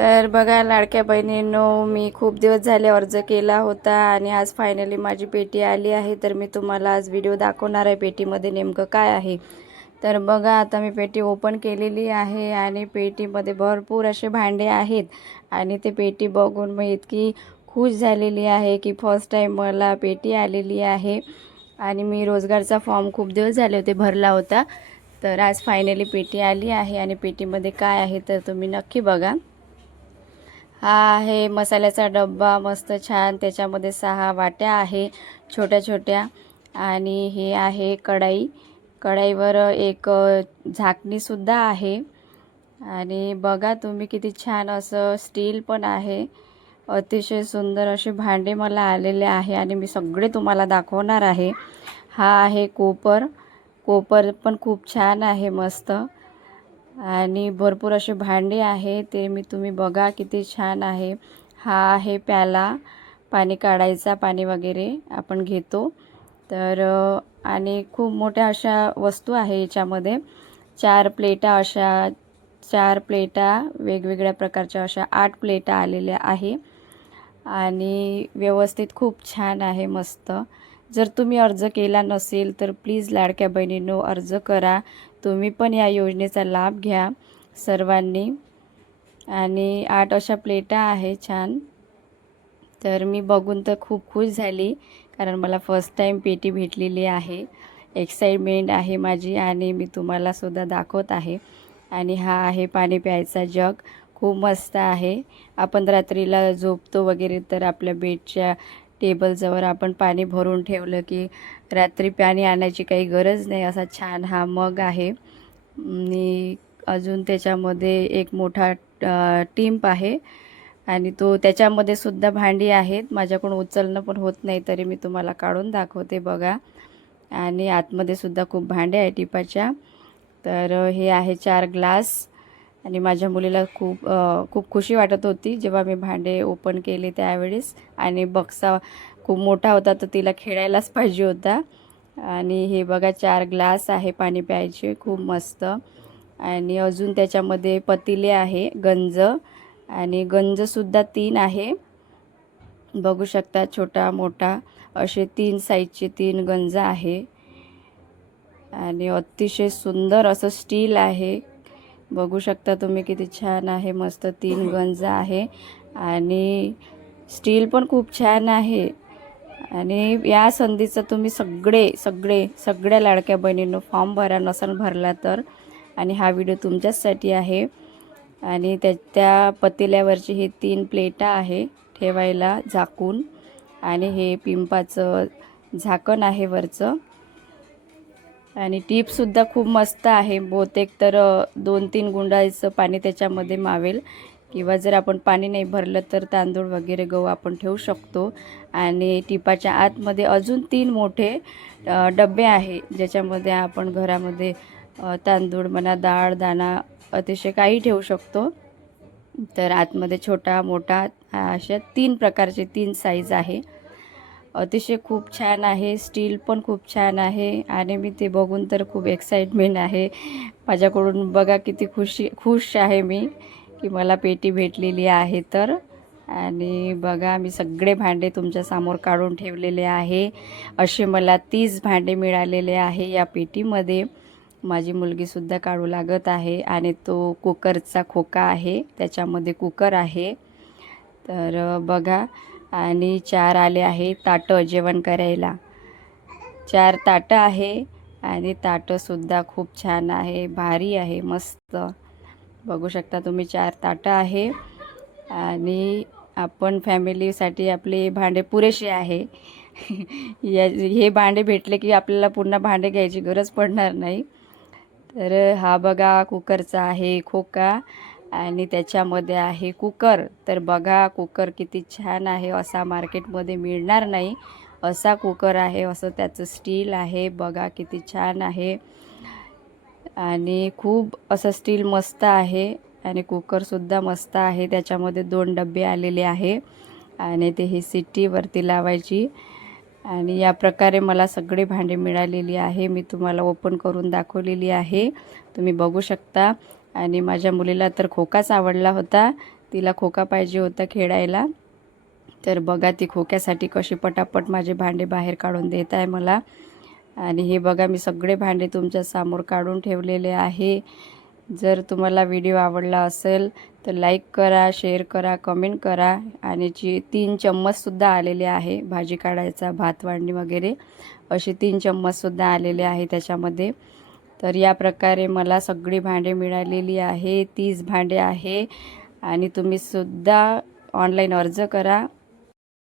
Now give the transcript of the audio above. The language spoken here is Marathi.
तर बघा लाडक्या बहिणींनो, मी खूप दिवस झाले अर्ज केला होता आणि आज फायनली माझी पेटी आली आहे। तर मी तुम्हाला आज व्हिडिओ दाखवणार आहे पेटीमध्ये नेमकं काय आहे। तर बघा आता मी पेटी ओपन केलेली आहे आणि पेटीमध्ये भरपूर असे भांडे आहेत आणि ते पेटी बघून मी इतकी खुश झालेली आहे की फर्स्ट टाइम मला पेटी आलेली आहे। आणि मी रोजगारचा फॉर्म खूप दिवस झाले होते भरला होता, तर आज फायनली पेटी आली आहे आणि पेटीमध्ये काय आहे तर तुम्ही नक्की बघा। हा आहे मसाल्याचा डब्बा, मस्त छान, त्याच्यामध्ये 6 वाट्या आहे छोट्या छोट्या। आणि हे आहे कढाई, कढाईवर एक झाकणी सुद्धा आहे। आणि बघा तुम्ही किती छान असं स्टील पण आहे। अतिशय सुंदर असे भांडे मला आलेले आहे आणि मी सगळे तुम्हाला दाखवणार आहे। हा आहे कोपर, कोपर पण खूप छान आहे मस्त। आणि भरपूर असे भांडे आहे ते तुम्ही बघा किती छान आहे। हा आहे प्याला, पाणी काढायचा, पाणी वगैरे आपण घेतो तर। आणि खूप मोठ्या अशा वस्तू आहे याच्यामध्ये। 4 प्लेटा, अशा 4 प्लेटा वेगवेगळ्या प्रकारच्या अशा 8 प्लेटा आलेल्या आहे आणि व्यवस्थित खूप छान आहे मस्त। जर तुम्ही अर्ज केला नसेल तर प्लीज लाडक्या बहिणींनो अर्ज करा, तुम्ही पण या योजनेचा लाभ घ्या सर्वांनी। आणि 8 अशा प्लेटा आहे छान। तर मी बघून तर खूप खुश झाली, कारण मला फर्स्ट टाइम पेटी भेटलेली आहे। एक्साइटमेंट आहे माझी आणि मी तुम्हाला सुद्धा दाखवत आहे। आणि हा आहे पाणी प्यायचा जग, खूप मस्त आहे। आपण रात्रीला झोपतो वगैरे तर आपल्या बेडच्या टेबलजवळ आपण पाणी भरून ठेवलं की रात्री पाणी आणायची काही गरज नाही, असा छान हा मग आहे। आणि अजून त्याच्यामध्ये एक मोठा टिंप आहे आणि तो त्याच्यामध्ये सुद्धा भांडी आहेत। माझ्याकडून उचलणं पण होत नाही तरी मी तुम्हाला काढून दाखवते बघा। आणि आतमध्ये सुद्धा खूप भांडे आहे टिपाच्या। तर हे आहे 4 ग्लास आणि माझ्या मुलीला खूप खुशी वाटत होती जेव्हा मी भांडे ओपन केले त्यावेळेस। आणि बक्सा खूप मोठा होता तर तिला खेळायलाच पाहिजे होता। आणि हे बघा 4 ग्लास आहे पाणी प्यायचे, खूप मस्त। आणि अजून त्याच्यामध्ये पतीले आहे, गंज, आणि गंजसुद्धा 3 आहे, बघू शकता, छोटा मोठा असे 3 साईजचे 3 गंज आहे। आणि अतिशय सुंदर असं स्टील आहे, बघू शकता तुम्ही किती छान आहे, मस्त 3 गंज आहे। आणि स्टील पण खूप छान आहे। आणि या संधीचं तुम्ही सगळ्या लाडक्या बहिणींनो फॉर्म भरा नसेल भरला तर। आणि हा व्हिडिओ तुमच्याचसाठी आहे। आणि त्या पतील्यावरची ही 3 प्लेटा आहे ठेवायला झाकून, आणि हे पिंपाचं झाकण आहे वरचं। आणि टीपसुद्धा खूप मस्त आहे, बहुतेक तर 2-3 गुंडाचं पाणी त्याच्यामध्ये मावेल, किंवा जर आपण पाणी नाही भरलं तर तांदूळ वगैरे गहू आपण ठेवू शकतो। आणि टिपाच्या आतमध्ये अजून 3 मोठे डबे आहे ज्याच्यामध्ये आपण घरामध्ये तांदूळ म्हणा, डाळ, दाणा, अतिशय काही ठेवू शकतो। तर आतमध्ये छोटा मोठा अशा 3 प्रकारचे 3 साईज आहे। अतिशय खूप छान आहे, स्टील पण खूप छान आहे आणि मी ते बघून तर खूप एक्साइटमेंट आहे माझ्याकडून। बघा किती खुश आहे मी की मला पेटी भेटलेली आहे तर। आणि बघा मी सगळे भांडे तुमच्यासमोर काढून ठेवलेले आहे। असे मला 30 भांडे मिळालेले आहे या पेटीमध्ये। माझी मुलगीसुद्धा काढू लागत आहे। आणि तो कुकरचा खोका आहे, त्याच्यामध्ये कुकर आहे तर बघा। आणि 4 आले आहे ताटं जेवण करायला, 4 ताटं आहे। आणि ताटंसुद्धा खूप छान आहे, भारी आहे, मस्त, बघू शकता तुम्ही 4 ताटं आहे। आणि आपण फॅमिलीसाठी आपले भांडे पुरेसे आहे हे भांडे भेटले की आपल्याला पुन्हा भांडे घ्यायची गरज पडणार नाही। तर हा बघा कुकरचा आहे खोका आणि त्याच्यामध्ये आहे कुकर। तर बघा कुकर किती छान आहे, असा मार्केटमध्ये मिळणार नाही असा कुकर आहे, असं त्याचं स्टील आहे, बघा किती छान आहे। आणि खूप असं स्टील मस्त आहे आणि कुकरसुद्धा मस्त आहे। त्याच्यामध्ये 2 डबे आलेले आहे आणि ते ही शिट्टी वरती लावायची। आणि या प्रकारे मला सगळे भांडे मिळालेली आहे, मी तुम्हाला ओपन करून दाखवलेली आहे, तुम्ही बघू शकता। आणि माझ्या मुलीला तर खोकाच आवडला होता तिला खोका पाहिजे होता खेळायला. तर बघा ती खोक्यासाठी कशी पटापट माझे भांडे बाहेर काढून देत आहे मला. आणि हे बघा मी सगळे भांडे तुमच्या समोर काढून ठेवलेले आहे. जर तुम्हाला व्हिडिओ आवडला असेल तर लाईक करा, शेअर करा, कमेंट करा. आणि 3 चम्मचसुद्धा आलेले आहे भाजी काढायचा, भात वाढणी वगैरे असे 3 चम्मचसुद्धा आलेले आहे त्याच्यामध्ये. तर या प्रकारे मला सगळी भांडे मिळालेली आहे. 30 भांडे आहे. आणि तुम्हीसुद्धा ऑनलाईन अर्ज करा.